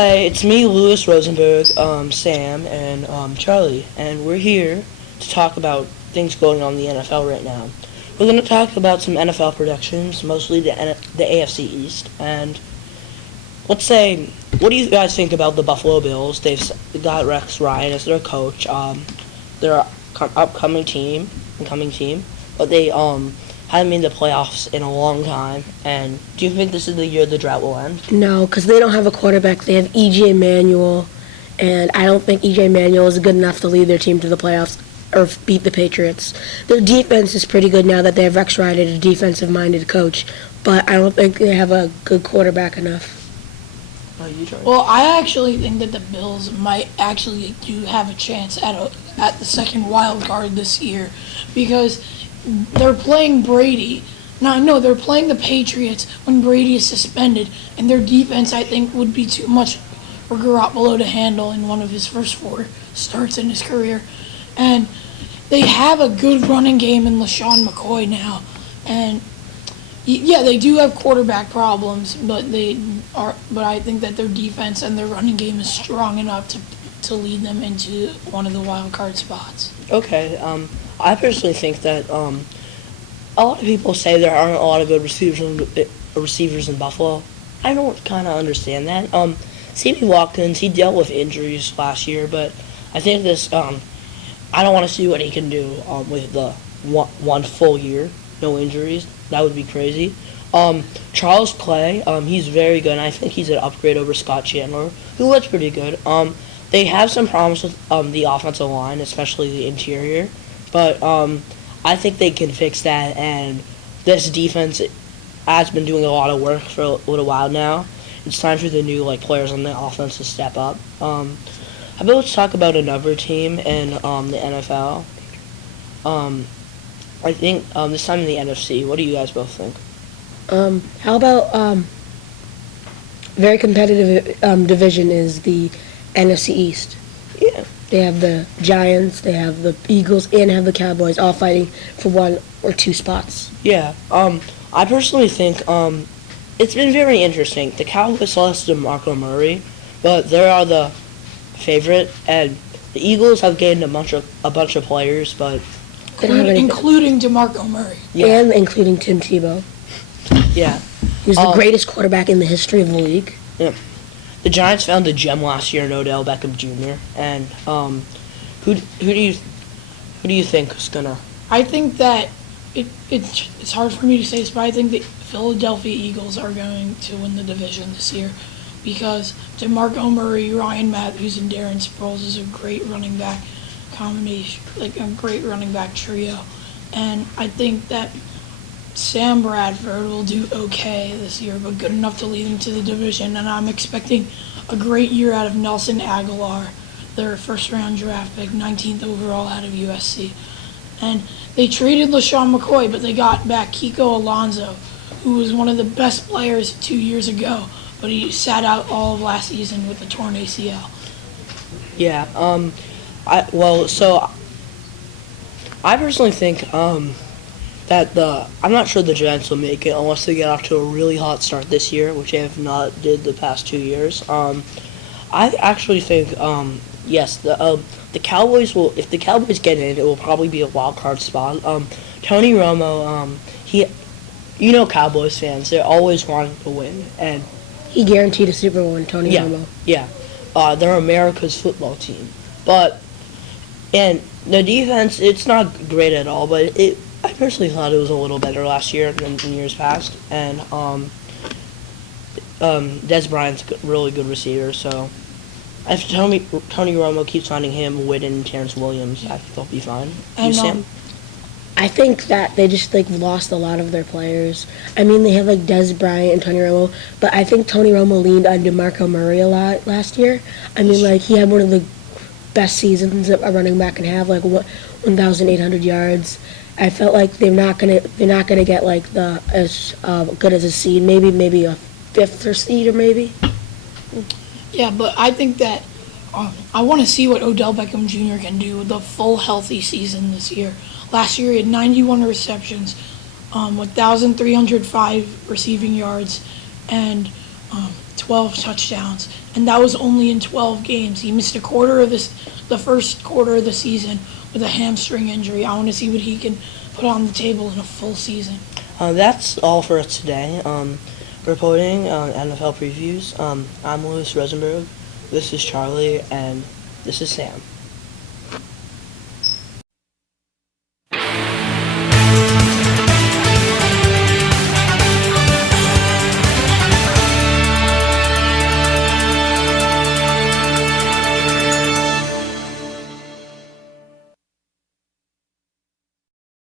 Hi, it's me, Louis Rosenberg, Sam, and Charlie, and we're here to talk about things going on in the NFL right now. We're going to talk about some NFL predictions, mostly the AFC East, and let's say, what do you guys think about the Buffalo Bills? They've got Rex Ryan as their coach. Their upcoming team, but they haven't made the playoffs in a long time. And do you think this is the year the drought will end? No, because they don't have a quarterback. They have E.J. Manuel, and I don't think E.J. Manuel is good enough to lead their team to the playoffs or beat the Patriots. Their defense is pretty good now that they have Rex Ryan, a defensive-minded coach, but I don't think they have a good quarterback enough. Well, I actually think that the Bills might actually do have a chance at the second wild card this year because they're playing Brady. Now, no, they're playing the Patriots when Brady is suspended, and their defense, I think, would be too much for Garoppolo to handle in one of his first 4 starts in his career. And they have a good running game in LaShawn McCoy now, and yeah, they do have quarterback problems, but I think that their defense and their running game is strong enough to lead them into one of the wild card spots. Okay, I personally think that a lot of people say there aren't a lot of good receivers in Buffalo. I don't kind of understand that. Sammy Watkins, he dealt with injuries last year, but I think this, I don't want to see what he can do with the one full year, no injuries. That would be crazy. Charles Clay, he's very good, and I think he's an upgrade over Scott Chandler, who looks pretty good. They have some problems with the offensive line, especially the interior, but I think they can fix that, and this defense has been doing a lot of work for a little while now. It's time for the new players on the offense to step up. How about let's talk about another team in the NFL? I think this time in the NFC. What do you guys both think? How about very competitive division is the NFC East. Yeah. They have the Giants, they have the Eagles, and have the Cowboys all fighting for 1 or 2 spots. Yeah. I personally think it's been very interesting. The Cowboys lost DeMarco Murray, but they are the favorite, and the Eagles have gained a bunch of players, but Including DeMarco Murray. yeah. And including Tim Tebow. Yeah. He's the greatest quarterback in the history of the league. Yeah. The Giants found a gem last year in Odell Beckham Jr. And who do you think is gonna? I think that it's hard for me to say this, but I think the Philadelphia Eagles are going to win the division this year because DeMarco Murray, Ryan Matthews, and Darren Sproles is a great running back combination, a great running back trio, and I think that Sam Bradford will do okay this year, but good enough to lead them to the division, and I'm expecting a great year out of Nelson Aguilar, their first-round draft pick, 19th overall out of USC. And they traded LaShawn McCoy, but they got back Kiko Alonso, who was one of the best players 2 years ago, but he sat out all of last season with a torn ACL. Yeah. I personally think that I'm not sure the Giants will make it unless they get off to a really hot start this year, which they have not did the past 2 years. I actually think yes, the Cowboys will. If the Cowboys get in, it will probably be a wild card spot. Tony Romo, Cowboys fans, they're always wanting to win, and He guaranteed a Super Bowl in Tony Romo. Yeah, they're America's football team, and the defense, it's not great at all, but I personally thought it was a little better last year than in years past, and Des Bryant's a really good receiver, so if Tony Romo keeps finding him, Witten, and Terrence Williams, I think they'll be fine. And Sam? I think that they just lost a lot of their players. I mean, they have Des Bryant and Tony Romo, but I think Tony Romo leaned on DeMarco Murray a lot last year. I mean, he had one of the best seasons a running back can have, 1,800 yards. I felt like they're not gonna get as good as a seed, maybe a 5th seed or maybe. Yeah, but I think that I want to see what Odell Beckham Jr. can do with a full healthy season this year. Last year he had 91 receptions, 1,305 receiving yards, and 12 touchdowns, and that was only in 12 games. He missed the first quarter of the season with a hamstring injury. I want to see what he can put on the table in a full season. That's all for us today. Reporting on NFL previews. I'm Louis Rosenberg. This is Charlie, and this is Sam.